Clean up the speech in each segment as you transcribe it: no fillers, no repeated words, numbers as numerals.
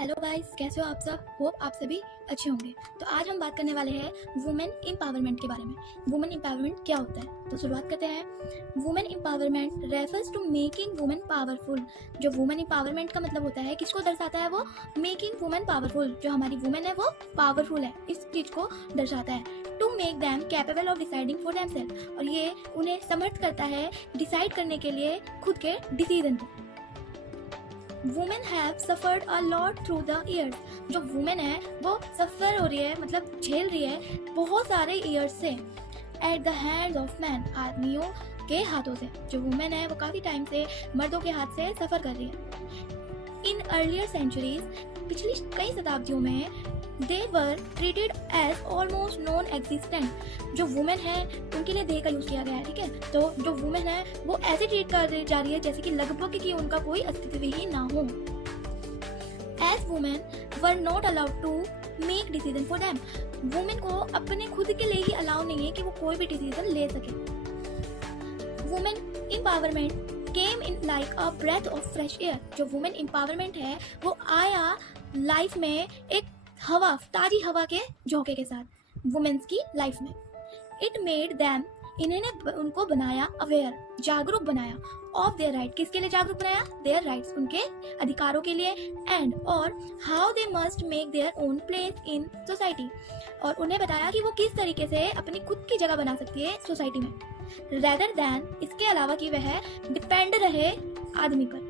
Hello guys, कैसे हो आप सब? होप आप सभी अच्छे होंगे। तो आज हम बात करने वाले हैं वुमेन एम्पावरमेंट के बारे में। वुमेन एम्पावरमेंट क्या होता है, तो शुरुआत करते हैं। Women empowerment refers to making women powerful. जो वुमेन एम्पावरमेंट का मतलब होता है, किसको दर्शाता है वो? Making women powerful. जो हमारी वुमेन है वो पावरफुल है, इस चीज को दर्शाता है। To make them capable of deciding for themselves, और ये उन्हें समर्थ करता है डिसाइड करने के लिए खुद के डिसीजन को। Women have suffered a lot through the years. जो वुमेन है वो सफ़र हो रही है, मतलब झेल रही है बहुत सारे ईयर्स से at the hands of man, आदमियों के हाथों से। जो वुमेन है वो काफ़ी टाइम से मर्दों के हाथ से सफ़र कर रही है। इन अर्लियर सेंचुरीज, पिछली कई शताब्दियों में, they were treated as almost non existent. जो वुमेन है उनके लिए दे का यूज किया गया है, ठीक है। तो जो वुमेन है वो ऐसे ट्रीट कर जा रही है जैसे कि लगभग कि उनका कोई अस्तित्व ही ना हो। As women were not allowed to make decision for them. Women को अपने खुद के लिए ही अलाउ नहीं है कि वो कोई भी डिसीजन ले सके। Women empowerment came in like a breath of fresh air. जो वुमेन एम्पावरमेंट है वो आया लाइफ में एक हवा, ताजी हवा के झोंके के साथ वुमेन्स की लाइफ में। इट मेड दैम, इन्होंने उनको बनाया अवेयर, जागरूक बनाया, ऑफ देयर राइट। किसके लिए जागरूक बनाया? देयर राइट्स, उनके अधिकारों के लिए। एंड और how they must make their own place in society, और उन्हें बताया कि वो किस तरीके से अपनी खुद की जगह बना सकती है सोसाइटी में, रेदर दैन, इसके अलावा कि वह डिपेंड रहे आदमी पर।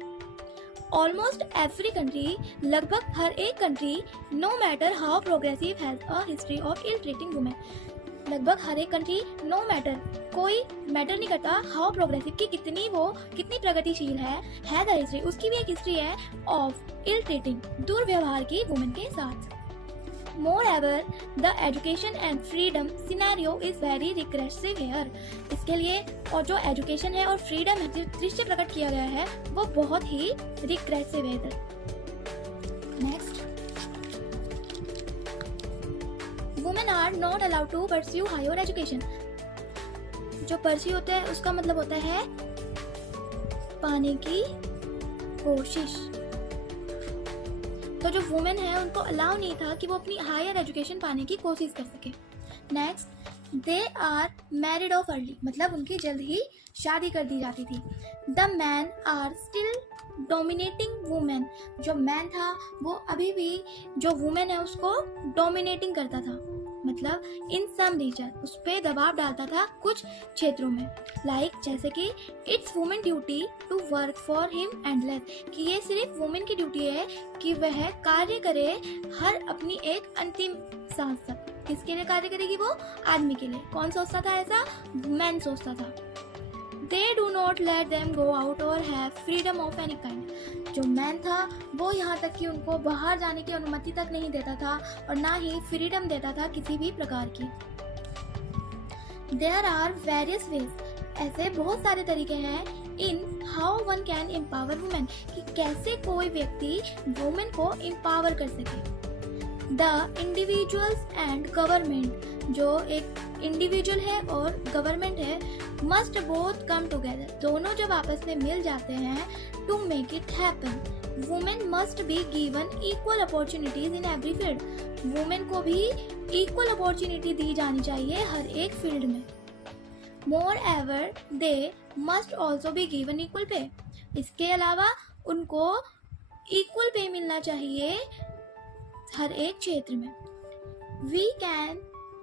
ऑलमोस्ट एवरी कंट्री, लगभग हर एक country, no matter how progressive has a history of ill treating women. लगभग हर एक कंट्री, नो मैटर, कोई मैटर नहीं करता, हाउ प्रोग्रेसिव, की कितनी प्रगतिशील है, हैज अ हिस्ट्री, उसकी भी एक हिस्ट्री है, ऑफ इल ट्रीटिंग, दुर्व्यवहार की वुमेन के साथ। Moreover, the education and freedom scenario is very regressive here. इसके लिए और जो एजुकेशन है और फ्रीडम है, जो दृश्य प्रकट किया गया है, वो बहुत ही रिग्रेसिव है इधर। Next, women are not allowed to pursue higher education. जो परस्यू होता है उसका मतलब होता है पाने की कोशिश। तो जो वुमेन है उनको अलाउ नहीं था कि वो अपनी हायर एजुकेशन पाने की कोशिश कर सके। Next, they are married off early, मतलब उनकी जल्द ही शादी कर दी जाती थी। The man are still dominating women. जो मैन था वो अभी भी जो वुमेन है उसको डोमिनेटिंग करता था, मतलब इन सम रीजन, उस पर दबाव डालता था कुछ क्षेत्रों में। लाइक जैसे कि it's women duty to work for him endless, कि ये सिर्फ वुमेन की ड्यूटी है कि वह कार्य करे हर अपनी एक अंतिम सांस तक। किसके लिए कार्य करेगी वो? आदमी के लिए। कौन सोचता था ऐसा? मैन सोचता था। They do not let them go out और have freedom of any kind. जो मैन था वो यहाँ तक कि उनको बाहर जाने की अनुमति तक नहीं देता था और ना ही फ्रीडम देता था किसी भी प्रकार की। देयर आर वेरियस वेज, ऐसे बहुत सारे तरीके हैं in how one can empower women, कि कैसे कोई व्यक्ति वुमेन को एम्पावर कर सके। द इंडिविजुअल्स एंड गवर्नमेंट, जो एक इंडिविजुअल है और गवर्नमेंट है, मस्ट बोथ कम टुगेदर, दोनों जब आपस में मिल जाते हैं to make it happen. Women must be given equal opportunities in every field. Women को भी इक्वल अपॉर्चुनिटी दी जानी चाहिए हर एक फील्ड में। Moreover they must also be given equal pay, इसके अलावा उनको इक्वल पे मिलना चाहिए हर एक क्षेत्र में। We can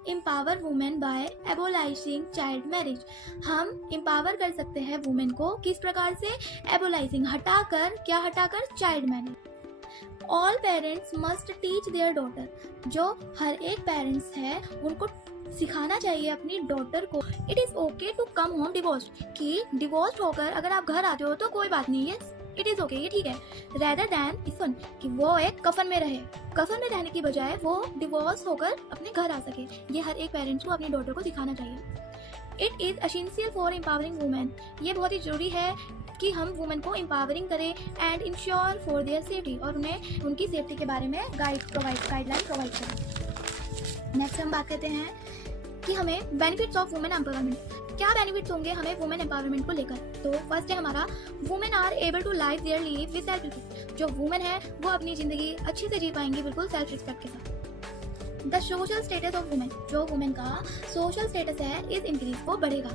empower women by abolishing child marriage. हम एम्पावर कर सकते हैं वुमेन को किस प्रकार से? एबोलाइजिंग, हटाकर, क्या हटाकर? Child marriage. All parents must teach there daughter, जो हर एक पेरेंट्स है उनको सिखाना चाहिए अपनी डॉटर को। It is okay to come home divorce, कि डिवोर्स होकर अगर आप घर आते हो तो कोई बात नहीं है, इट इज ओके, ये ठीक है। रेदर दैन इसन, कि वो एक कफन में रहे, कफन में रहने की बजाय वो डिवोर्स होकर अपने घर आ सके, ये हर एक पेरेंट्स को अपनी डॉटर को सिखाना चाहिए। It is essential for empowering women, ये बहुत ही जरूरी है कि हम वुमेन को एम्पावरिंग करें and ensure for their safety, और उन्हें उनकी सेफ्टी के बारे में गाइडलाइन प्रोवाइड करें। नेक्स्ट हम बात करते हैं कि हमें बेनिफिट्स ऑफ वुमेन एम्पावरमेंट। क्या बेनिफिट्स होंगे हमें वुमेन एम्पावरमेंट को लेकर? तो फर्स्ट है हमारा, women are able to live their life with self respect. जो वुमेन है वो अपनी जिंदगी अच्छे से जी पाएंगी बिल्कुल सेल्फ रिस्पेक्ट के साथ। The social status of women, जो वुमेन का सोशल स्टेटस है इज इंक्रीज, वो बढ़ेगा।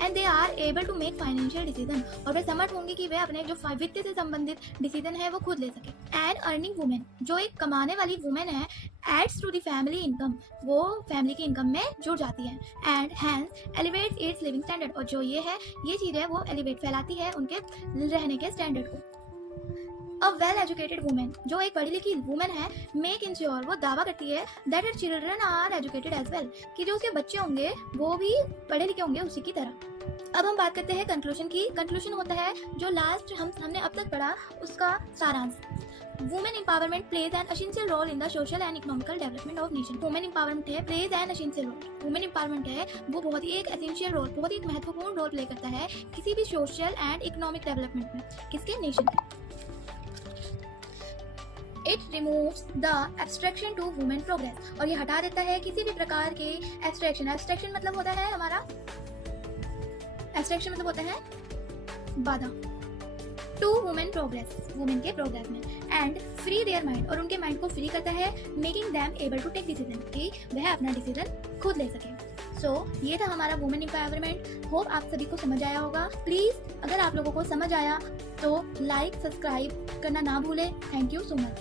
And they are able to make financial decision, और वे समर्थ होंगे कि वे अपने जो वित्त से संबंधित डिसीजन है वो खुद ले सके। एंड अर्निंग वुमेन, जो एक कमाने वाली वुमेन है, adds to the family income, वो फैमिली की इनकम में जुड़ जाती है। And hence elevates its living standard, और जो ये चीज है वो एलिवेट फैलाती है उनके रहने के स्टैंडर्ड को। अ वेल एजुकेटेड वुमेन, जो एक पढ़ी लिखी वुमेन है, मेक इंश्योर, वो दावा करती है that her children are educated as well, कि जो उसके बच्चे होंगे वो भी पढ़े लिखे होंगे उसी की तरह। अब हम बात करते हैं कंक्लूजन की। कंक्लूजन होता है जो लास्ट हमने अब तक पढ़ा उसका सारांश। Women empowerment plays an essential role in the social and economical development of nation. Women empowerment है, plays an essential role. Women empowerment है वो बहुत ही एक एसेंशियल रोल, बहुत ही महत्वपूर्ण रोल प्ले करता है किसी भी सोशल एंड इकोनॉमिक डेवलपमेंट में, किसके, नेशन के। It removes the abstraction to women progress, और ये हटा देता है किसी भी प्रकार के abstraction। abstraction मतलब होता है हमारा, abstraction मतलब होता है बाधा। to women progress, women के प्रोग्रेस में। and free their mind, और उनके माइंड को फ्री करता है, making them able to take decision, कि वह अपना डिसीजन खुद ले सके। ये था हमारा वुमेन एम्पावरमेंट। होप आप सभी को समझ आया होगा। प्लीज अगर आप लोगों को समझ आया तो लाइक सब्सक्राइब करना ना भूलें। Thank you so much.